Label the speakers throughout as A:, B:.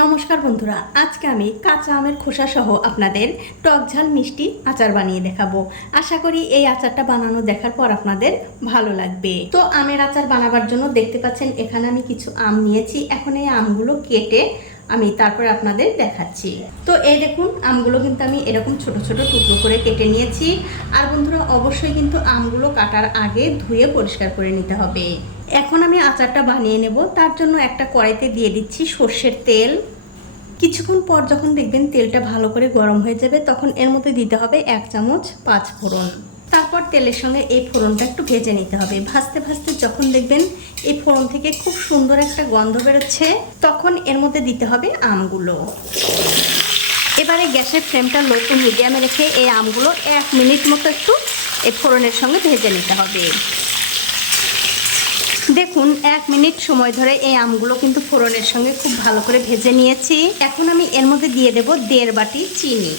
A: নমস্কার বন্ধুরা, আজকে আমি কাঁচা আমের খোসা সহ আপনাদের টক ঝাল মিষ্টি আচার বানিয়ে দেখাবো। আশা করি এই আচারটা বানানো দেখার পর আপনাদের ভালো লাগবে। তো আমের আচার বানাবার জন্য দেখতে পাচ্ছেন, এখানে আমি কিছু আম নিয়েছি। এখন এই আমগুলো কেটে আমি তারপর আপনাদের দেখাচ্ছি। তো এই দেখুন, আমগুলো কিন্তু আমি এরকম ছোট ছোট টুকরো করে কেটে নিয়েছি। আর বন্ধুরা, অবশ্যই কিন্তু আমগুলো কাটার আগে ধুয়ে পরিষ্কার করে নিতে হবে। এখন আমি আচারটা বানিয়ে নেব। তার জন্য একটা কড়াইতে দিয়ে দিচ্ছি সর্ষের তেল। কিছুক্ষণ পর যখন দেখবেন তেলটা ভালো করে গরম হয়ে যাবে, তখন এর মধ্যে দিতে হবে এক চামচ পাঁচ ফোড়ন তারপর তেলের সঙ্গে এই ফোড়নটা একটু ভেজে নিতে হবে। ভাজতে ভাজতে যখন দেখবেন এই ফোড়ন থেকে খুব সুন্দর একটা গন্ধ বেরোচ্ছে, তখন এর মধ্যে দিতে হবে আমগুলো। এবারে গ্যাসের ফ্লেমটা লো টু মিডিয়ামে রেখে এই আমগুলো এক মিনিট মতো একটু এই ফোড়নের সঙ্গে ভেজে নিতে হবে। দেখুন, এক মিনিট সময় ধরে এই আমগুলো কিন্তু ফোড়নের সঙ্গে খুব ভালো করে ভেজে নিয়েছি। এখন আমি এর মধ্যে দিয়ে দেব দেড় বাটি চিনি।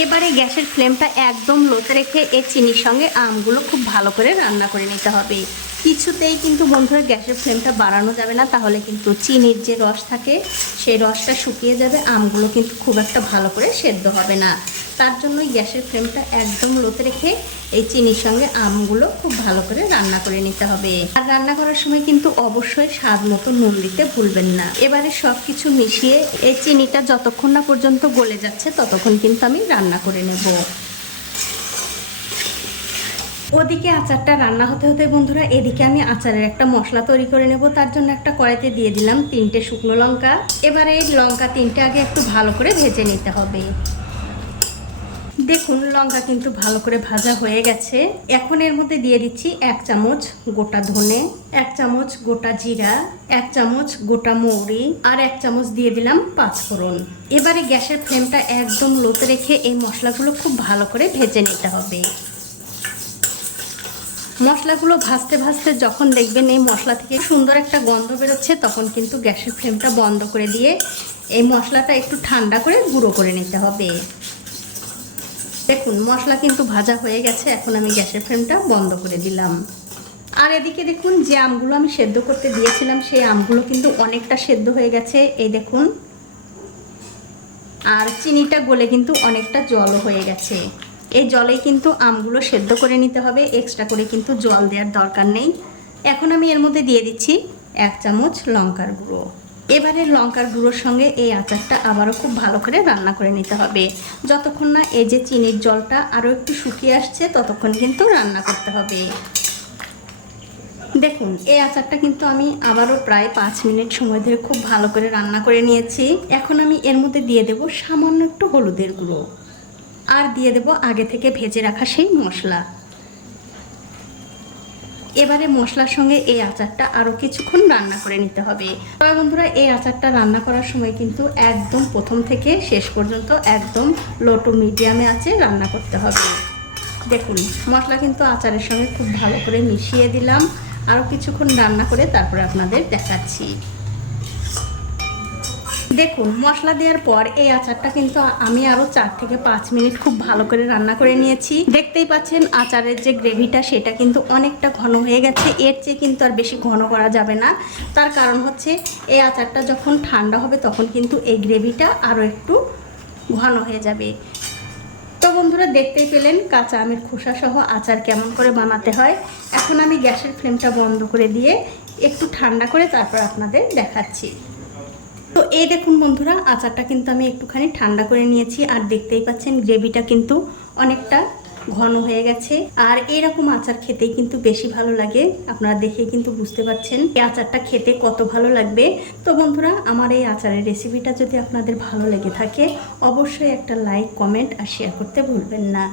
A: এবারে গ্যাসের ফ্লেমটা একদম লোতে রেখে এই চিনির সঙ্গে আমগুলো খুব ভালো করে রান্না করে নিতে হবে। কিছুতেই কিন্তু বন্ধুরা গ্যাসের ফ্লেমটা বাড়ানো যাবে না, তাহলে কিন্তু চিনির যে রস থাকে, সেই রসটা শুকিয়ে যাবে, আমগুলো কিন্তু খুব একটা ভালো করে সেদ্ধ হবে না। তার জন্যই গ্যাসের ফ্লেমটা একদম লোতে রেখে এই চিনির সঙ্গে আমগুলো খুব ভালো করে রান্না করে নিতে হবে। আর রান্না করার সময় কিন্তু অবশ্যই স্বাদ মতো নুন দিতে ভুলবেন না। এবারে সব কিছু মিশিয়ে এই চিনিটা যতক্ষণ না পর্যন্ত গলে যাচ্ছে, ততক্ষণ কিন্তু আমি রান্না করে নেব। ওদিকে আচারটা রান্না হতে হতে বন্ধুরা, এদিকে আমি আচারের একটা মশলা তৈরি করে নেব। তার জন্য একটা কড়াইতে দিয়ে দিলাম তিনটে শুকনো লঙ্কা। এবারে এই লঙ্কা তিনটে আগে একটু ভালো করে ভেজে নিতে হবে। দেখুন, লঙ্কা কিন্তু ভালো করে ভাজা হয়ে গেছে। এখন এর মধ্যে দিয়ে দিচ্ছি এক চামচ গোটা ধনে, এক চামচ গোটা জিরা, এক চামচ গোটা মৌরি আর এক চামচ দিয়ে দিলাম পাঁচফোড়ন। এবারে গ্যাসের ফ্লেমটা একদম লোতে রেখে এই মশলাগুলো খুব ভালো করে ভেজে নিতে হবে। মশলাগুলো ভাজতে ভাজতে যখন দেখবেন এই মশলা থেকে সুন্দর একটা গন্ধ বেরোচ্ছে, তখন কিন্তু গ্যাসের ফ্লেমটা বন্ধ করে দিয়ে এই মশলাটা একটু ঠান্ডা করে গুঁড়ো করে নিতে হবে। দেখুন, মশলা কিন্তু ভাজা হয়ে গেছে, এখন আমি গ্যাসের ফ্লেমটা বন্ধ করে দিলাম। আর এদিকে দেখুন, যে আমগুলো আমি সেদ্ধ করতে দিয়েছিলাম, সেই আমগুলো কিন্তু অনেকটা সেদ্ধ হয়ে গেছে। এই দেখুন, আর চিনিটা গলে কিন্তু অনেকটা জলও হয়ে গেছে। এই জলেই কিন্তু আমগুলো সেদ্ধ করে নিতে হবে। এক্সট্রা করে কিন্তু জল দেওয়ার দরকার নেই। এখন আমি এর মধ্যে দিয়ে দিচ্ছি এক চামচ লঙ্কার গুঁড়ো। এবারে লঙ্কার গুঁড়োর সঙ্গে এই আচারটা আবারও খুব ভালো করে রান্না করে নিতে হবে। যতক্ষণ না এই যে চিনির জলটা আরও একটু শুকিয়ে আসছে, ততক্ষণ কিন্তু রান্না করতে হবে। দেখুন, এই আচারটা কিন্তু আমি আবারও প্রায় পাঁচ মিনিট সময় ধরে খুব ভালো করে রান্না করে নিয়েছি। এখন আমি এর মধ্যে দিয়ে দেব সামান্য একটু হলুদের গুঁড়ো। আর দিয়ে দেব আগে থেকে ভেজে রাখা সেই মশলা। এবারে মশলার সঙ্গে এই আচারটা আরও কিছুক্ষণ রান্না করে নিতে হবে। তবে বন্ধুরা, এই আচারটা রান্না করার সময় কিন্তু একদম প্রথম থেকে শেষ পর্যন্ত একদম লো টু মিডিয়ামে আছে, রান্না করতে হবে। দেখুন, মশলা কিন্তু আচারের সঙ্গে খুব ভালো করে মিশিয়ে দিলাম। আরও কিছুক্ষণ রান্না করে তারপরে আপনাদের দেখাচ্ছি। দেখুন, মশলা দেওয়ার পর এই আচারটা কিন্তু আমি আরও চার থেকে পাঁচ মিনিট খুব ভালো করে রান্না করে নিয়েছি। দেখতেই পাচ্ছেন আচারের যে গ্রেভিটা, সেটা কিন্তু অনেকটা ঘন হয়ে গেছে। এর চেয়ে কিন্তু আর বেশি ঘন করা যাবে না। তার কারণ হচ্ছে, এই আচারটা যখন ঠান্ডা হবে, তখন কিন্তু এই গ্রেভিটা আরও একটু ঘন হয়ে যাবে। তো বন্ধুরা, দেখতেই পেলেন কাঁচা আমের খোসা সহ আচার কেমন করে বানাতে হয়। এখন আমি গ্যাসের ফ্লেমটা বন্ধ করে দিয়ে একটু ঠান্ডা করে তারপর আপনাদের দেখাচ্ছি। এই দেখুন বন্ধুরা, আচারটা কিন্তু আমি একটুখানি ঠান্ডা করে নিয়েছি আর দেখতেই পাচ্ছেন গ্রেভিটা কিন্তু অনেকটা ঘন হয়ে গেছে। আর এরকম আচার খেতেই কিন্তু বেশি ভালো লাগে, আপনারা দেখেই কিন্তু বুঝতে পারছেন এই আচারটা খেতে কত ভালো লাগবে। তো বন্ধুরা, আমার এই আচারের রেসিপিটা যদি আপনাদের ভালো লেগে থাকে, অবশ্যই একটা লাইক, কমেন্ট আর শেয়ার করতে ভুলবেন না।